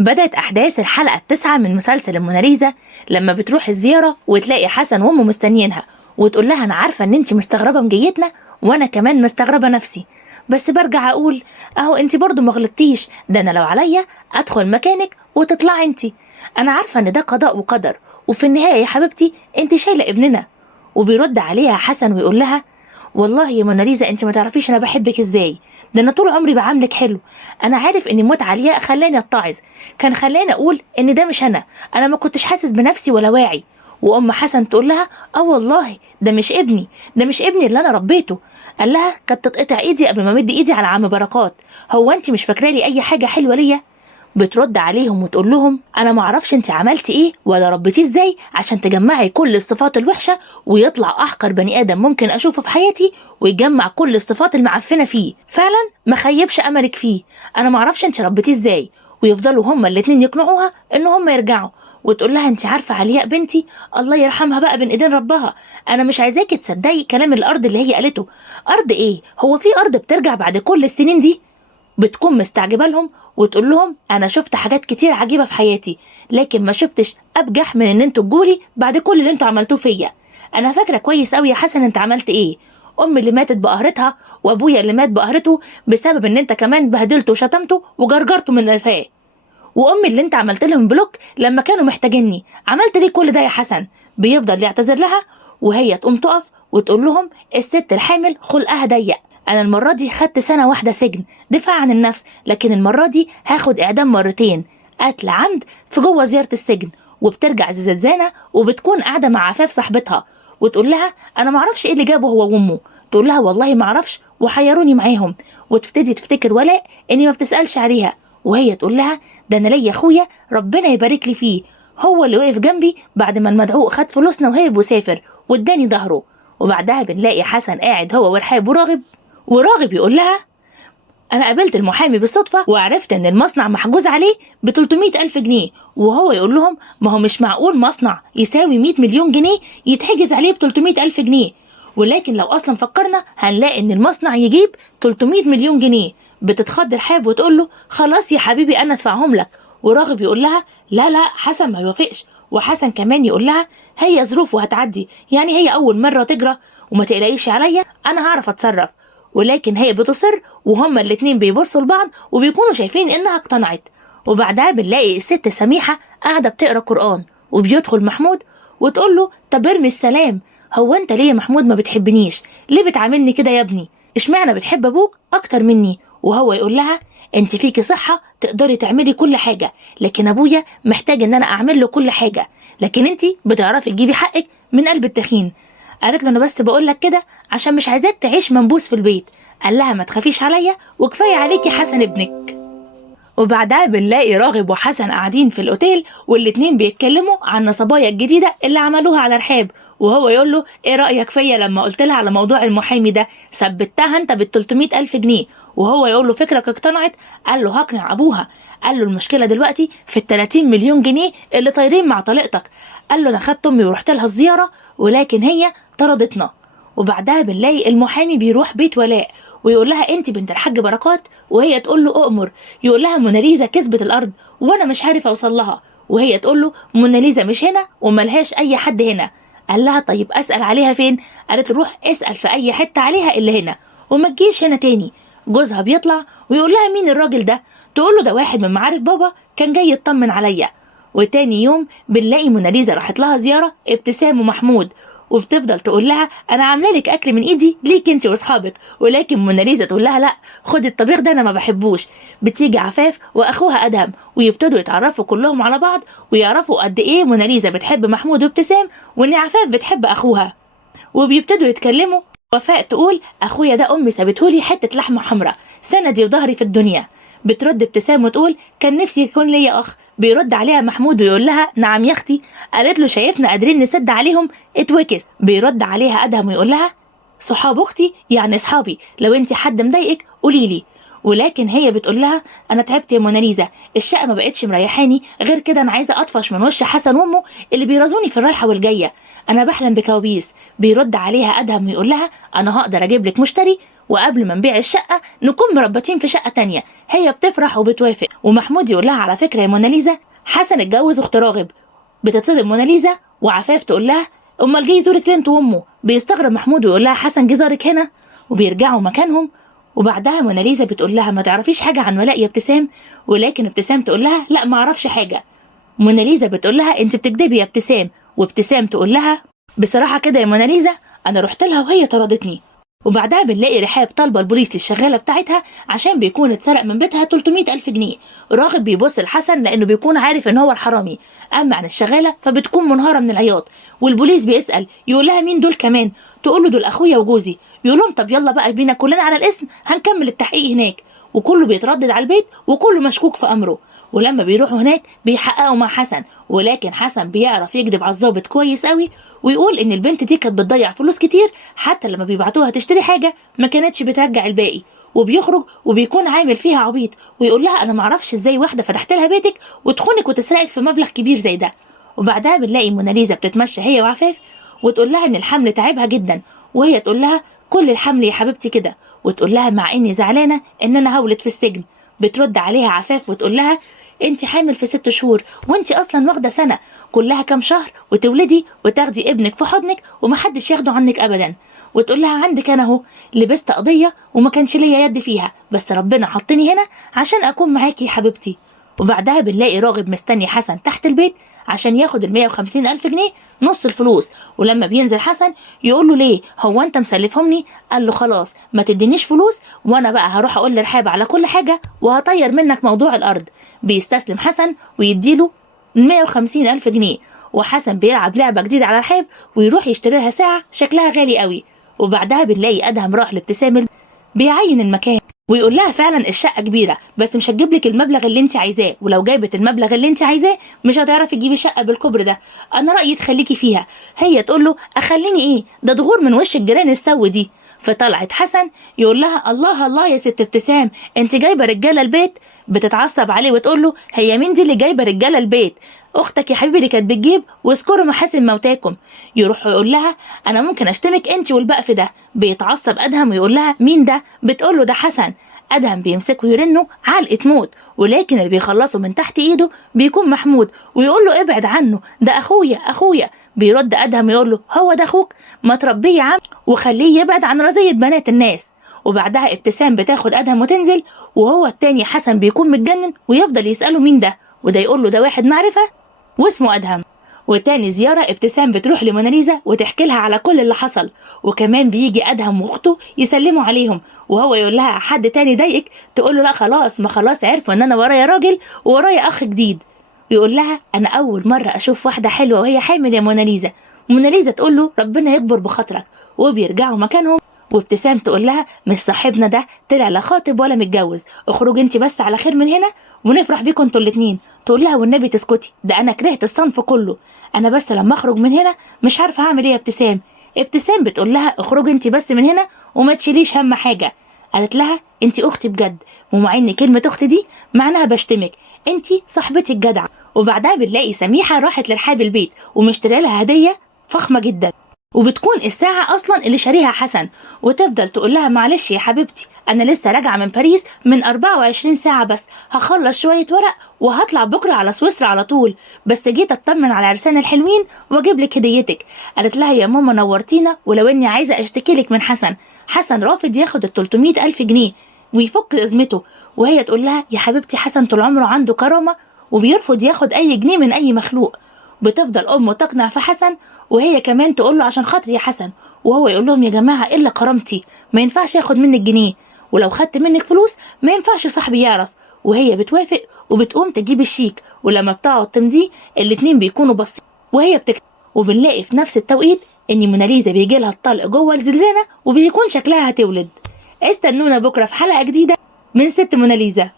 بدأت أحداث الحلقة التاسعة من مسلسل الموناليزا لما بتروح الزيارة وتلاقي حسن وأمه مستنيينها، وتقول لها أنا عارفة إن أنت مستغربة مجيتنا وأنا كمان مستغربة نفسي، بس برجع أقول أهو أنت برضو مغلطتيش، ده أنا لو عليا أدخل مكانك وتطلعي أنت. أنا عارفة إن ده قضاء وقدر، وفي النهاية يا حبيبتي أنت شايلة ابننا. وبيرد عليها حسن ويقول لها والله يا موناليزا انت ما تعرفيش انا بحبك ازاي، ده انا طول عمري بعاملك حلو. انا عارف ان موت علياء خلاني اتعظ، كان خلاني اقول ان ده مش انا ما كنتش حاسس بنفسي ولا واعي. وام حسن تقول لها اه والله ده مش ابني، ده مش ابني اللي انا ربيته. قال لها كانت تتقطع ايدي قبل ما امد ايدي على عم بركات، هو انت مش فاكره لي اي حاجه حلوه ليا؟ بترد عليهم وتقول لهم انا معرفش انت عملتي ايه ولا ربيتيه ازاي عشان تجمعي كل الصفات الوحشه ويطلع احقر بني ادم ممكن اشوفه في حياتي ويجمع كل الصفات المعفنه فيه، فعلا ما خيبش املك فيه. انا معرفش انت ربيتيه ازاي. ويفضلوا هما الاتنين يقنعوها ان هما يرجعوا، وتقول لها انت عارفه علياء بنتي الله يرحمها بقى بين ايدين ربها، انا مش عايزاكي تصدقي كلام الارض اللي هي قالته. ارض ايه؟ هو في ارض بترجع بعد كل السنين دي؟ بتكون مستعجبه لهم وتقول لهم انا شفت حاجات كتير عجيبه في حياتي، لكن ما شفتش ابجح من ان انتوا تجولي بعد كل اللي انتوا عملتوه فيا. انا فاكره كويس قوي يا حسن انت عملت ايه، امي اللي ماتت بقهرتها وابويا اللي مات بقهرته بسبب ان انت كمان بهدلته وشتمته وجرجرته من قفاه، وامي اللي انت عملت لهم بلوك لما كانوا محتاجيني. عملت ليه كل ده يا حسن؟ بيفضل يعتذر لها وهي تقوم تقف وتقول لهم الست الحامل خلقها ضيق، انا المره دي خدت سنه واحده سجن دفاع عن النفس، لكن المره دي هاخد اعدام مرتين قتل عمد في جوه زياره السجن. وبترجع زيزانه وبتكون قاعده مع عفاف صاحبتها وتقول لها انا معرفش ايه اللي جابه هو وامه، تقول لها والله معرفش وحيروني معاهم. وتبتدي تفتكر ولاء اني ما بتسالش عليها، وهي تقول لها ده انا ليا اخويا ربنا يبارك لي فيه، هو اللي وقف جنبي بعد ما المدعوق خد فلوسنا وهرب وسافر واداني ظهره. وبعدها بنلاقي حسن قاعد هو ورحاب وراغب يقول لها انا قابلت المحامي بالصدفه وعرفت ان المصنع محجوز عليه ب 300 الف جنيه، وهو يقول لهم ما هو مش معقول مصنع يساوي 100 مليون جنيه يتحجز عليه ب 300 الف جنيه، ولكن لو اصلا فكرنا هنلاقي ان المصنع يجيب 300 مليون جنيه. بتتخض رحاب وتقول له خلاص يا حبيبي انا ادفعهم لك. وراغب يقول لها لا لا حسن ما يوافقش، وحسن كمان يقول لها هي ظروف وهتعدي، يعني هي اول مره تجرى وما تقلقيش عليا انا هعرف اتصرف. ولكن هي بتصر وهما الاتنين بيبصوا لبعض وبيكونوا شايفين انها اقتنعت. وبعدها بنلاقي الست سميحة قاعدة بتقرا قرآن، وبيدخل محمود وتقول له طب ارمي السلام، هو انت ليه يا محمود ما بتحبنيش؟ ليه بتعاملني كده يا ابني؟ اشمعنى بتحب ابوك اكتر مني؟ وهو يقول لها انت فيكي صحة تقدري تعملي كل حاجة، لكن ابويا محتاج ان انا اعمل له كل حاجة، لكن انت بتعرفي تجيبي حقك من قلب التخين. قالت له انا بس بقول لك كده عشان مش عايزاك تعيش منبوس في البيت. قال لها ما تخافيش عليا وكفايه عليكي حسن ابنك. وبعدها بنلاقي راغب وحسن قاعدين في الاوتيل والاتنين بيتكلموا عن النصبايا الجديده اللي عملوها على رحاب، وهو يقول له ايه رايك فيا لما قلت لها على موضوع المحامي ده ثبتها انت بال 300 الف جنيه؟ وهو يقول له فكرك اقتنعت؟ قال له هقنع ابوها. قال له المشكله دلوقتي في ال 30 مليون جنيه اللي طايرين مع طليقتك. قال له انا خدت امي ورحت لها الزياره ولكن هي طردتنا. وبعدها بنلاقي المحامي بيروح بيت ولاء ويقول لها انت بنت الحاج بركات، وهي تقول له اؤمر. يقول لها موناليزا كسبت الارض وانا مش عارف اوصل لها، وهي تقول له موناليزا مش هنا وملهاش اي حد هنا. قال لها طيب اسال عليها فين؟ قالت له روح اسال في اي حته عليها الا هنا وما تجيش هنا تاني. جوزها بيطلع ويقول لها مين الراجل ده؟ تقول له ده واحد من معارف بابا كان جاي يطمن عليا. وتاني يوم بنلاقي موناليزا راحت لها زياره ابتسام ومحمود، وبتفضل تقول لها انا عامله لك اكل من ايدي ليك انت واصحابك، ولكن موناليزا تقول لها لا خدي الطبيخ ده انا ما بحبوش. بتيجي عفاف واخوها ادهم ويبتدوا يتعرفوا كلهم على بعض ويعرفوا قد ايه موناليزا بتحب محمود وابتسام وان عفاف بتحب اخوها، وبيبتدوا يتكلموا. وفاء تقول اخويا ده امي سابتهولي حته لحمه حمراء سندي وظهري في الدنيا. بترد ابتسام وتقول كان نفسي يكون ليا اخ. بيرد عليها محمود ويقول لها نعم يا اختي. قالت له شايفنا قادرين نسد عليهم اتوكس. بيرد عليها ادهم ويقول لها صحاب اختي يعني اصحابي، لو انت حد مضايقك قولي لي. ولكن هي بتقول لها انا تعبت يا موناليزا، الشقه ما بقتش مريحاني، غير كده انا عايزه اطفش من وش حسن وامه اللي بيرازوني في الرايحه والجايه، انا بحلم بكوابيس. بيرد عليها ادهم ويقول لها انا هقدر اجيب لك مشتري، وقبل ما نبيع الشقه نكون مربطين في شقه تانية. هي بتفرح وبتوافق، ومحمود يقول لها على فكره يا موناليزا حسن اتجوز اخت راغب. بتتصدم موناليزا، وعفاف تقول لها امال جه يزورك ليه انت وامه؟ بيستغرب محمود ويقول لها حسن جه زارك هنا؟ وبيرجعوا مكانهم. وبعدها موناليزا بتقول لها ما تعرفيش حاجه عن ولاء يا ابتسام؟ ولكن ابتسام تقول لها لا ما اعرفش حاجه. موناليزا بتقول لها انت بتكدبي يا ابتسام. وابتسام تقول لها بصراحه كده يا موناليزا انا رحت لها وهي طردتني. وبعدها بنلاقي رحاب طالبه البوليس للشغاله بتاعتها عشان بيكون اتسرق من بيتها 300,000 جنيه. راغب بيبص لحسن لانه بيكون عارف ان هو الحرامي، اما عن الشغاله فبتكون منهاره من العياط. والبوليس بيسال يقول لها مين دول كمان؟ تقول له دول اخويا وجوزي. يقول لهم طب يلا بقى بينا كلنا على القسم هنكمل التحقيق هناك. وكله بيتردد على البيت وكله مشكوك في امره. ولما بيروحوا هناك بيحققوا مع حسن، ولكن حسن بيعرف يكذب على الظابط كويس قوي ويقول ان البنت دي كانت بتضيع فلوس كتير، حتى لما بيبعتوها تشتري حاجه ما كانتش بترجع الباقي. وبيخرج وبيكون عامل فيها عبيط ويقول لها انا معرفش ازاي واحده فتحت لها بيتك وتخونك وتسرقك في مبلغ كبير زي ده. وبعدها بنلاقي موناليزا بتتمشى هي وعفاف وتقول لها ان الحمل تعبها جدا، وهي تقول لها كل الحمل يا حبيبتي كده، وتقول لها مع اني زعلانه ان انا هولد في السجن. بترد عليها عفاف وتقول لها انت حامل في 6 شهور وانت اصلا واخده سنه، كلها كام شهر وتولدي وتاخدي ابنك في حضنك ومحدش ياخده عنك ابدا. وتقول لها عندك انا اهو لبست قضيه وما كانش ليا يد فيها، بس ربنا حطني هنا عشان اكون معاكي يا حبيبتي. وبعدها بنلاقي راغب مستني حسن تحت البيت عشان ياخد 150,000 جنيه نص الفلوس. ولما بينزل حسن يقول له ليه هو انت مسلفهمني؟ قال له خلاص ما تدينيش فلوس وانا بقى هروح اقول لرحاب على كل حاجه وهطير منك موضوع الارض. بيستسلم حسن ويديله 150,000 جنيه. وحسن بيلعب لعبه جديده على رحاب ويروح يشتري لها ساعه شكلها غالي قوي. وبعدها بنلاقي ادهم راح لابتسام بيعين المكان ويقول لها فعلا الشقه كبيره بس مش هتجيب لك المبلغ اللي انت عايزاه، ولو جابت المبلغ اللي انت عايزاه مش هتعرفي تجيبي شقه بالكبر ده، انا رايي تخليكي فيها. هي تقول له اخليني ايه؟ ده ضغور من وش الجيران السو دي. فطلعت حسن يقول لها الله الله يا ست ابتسام انت جايبه رجاله البيت؟ بتتعصب عليه وتقول له هي مين دي اللي جايبه رجاله البيت؟ اختك يا حبيبي اللي كانت بتجيب واذكروا محاسن موتاكم. يروح يقول لها انا ممكن اشتمك انت والبقف ده. بيتعصب ادهم ويقول لها مين ده؟ بتقول له ده حسن. ادهم بيمسكه يرنه علقه موت، ولكن اللي بيخلصه من تحت ايده بيكون محمود ويقول له ابعد عنه ده اخويا اخويا. بيرد ادهم يقول له هو ده اخوك؟ ما تربيه يا عم وخليه يبعد عن رزيه بنات الناس. وبعدها ابتسام بتاخد ادهم وتنزل، وهو التاني حسن بيكون متجنن ويفضل يساله مين ده، وده يقول له ده واحد معرفه واسمه ادهم. وتاني زيارة ابتسام بتروح لموناليزا وتحكي لها على كل اللي حصل، وكمان بيجي ادهم واخته يسلموا عليهم وهو يقول لها حد تاني ضايقك؟ تقول له لا خلاص ما خلاص عرفوا ان انا ورايا راجل وورايا اخ جديد. ويقول لها انا اول مرة اشوف واحدة حلوة وهي حامل يا موناليزا. موناليزا تقول له ربنا يكبر بخاطرك. وبيرجعوا مكانهم وابتسام تقول لها مش صاحبنا ده طلع لا خاطب ولا متجوز، اخرج انت بس على خير من هنا ونفرح بيكم انتوا الاتنين. تقول لها والنبي تسكتي ده انا كرهت الصنف كله، انا بس لما اخرج من هنا مش عارفه هعمل ايه يا ابتسام. ابتسام بتقول لها اخرجي انت بس من هنا وما تشيليش هم حاجه. قالت لها انت اختي بجد، ومع ان كلمه اختي دي معناها بشتمك، انت صاحبتي الجدعه. وبعدها بنلاقي سميحه راحت لرحاب البيت ومشتري لها هديه فخمه جدا، وبتكون الساعة أصلا اللي شاريها حسن، وتفضل تقول لها معلش يا حبيبتي أنا لسه راجعة من باريس من 24 ساعة بس، هخلص شوية ورق وهطلع بكرة على سويسرا على طول، بس جيت أطمن على عرسان الحلوين وأجيب لك هديتك. قالت لها يا ماما نورتينا، ولو إني عايزة أشتكي لك من حسن، حسن رافض ياخد 300,000 جنيه ويفك أزمته. وهي تقول لها يا حبيبتي حسن طول عمره عنده كرامة وبيرفض ياخد أي جنيه من أي مخلوق. بتفضل أمه تقنع في حسن وهي كمان تقول له عشان خاطري يا حسن، وهو يقول لهم يا جماعة إلا كرامتي ما ينفعش ياخد منك جنيه، ولو خدت منك فلوس ما ينفعش صاحبي يعرف. وهي بتوافق وبتقوم تجيب الشيك، ولما بتقعد تمضيه الاتنين بيكونوا باصين وهي بتكتب. وبنلاقي في نفس التوقيت ان موناليزا بيجي لها الطلق جوه الزنزانة وبيكون شكلها هتولد. استنونا بكرة في حلقة جديدة من ست موناليزا.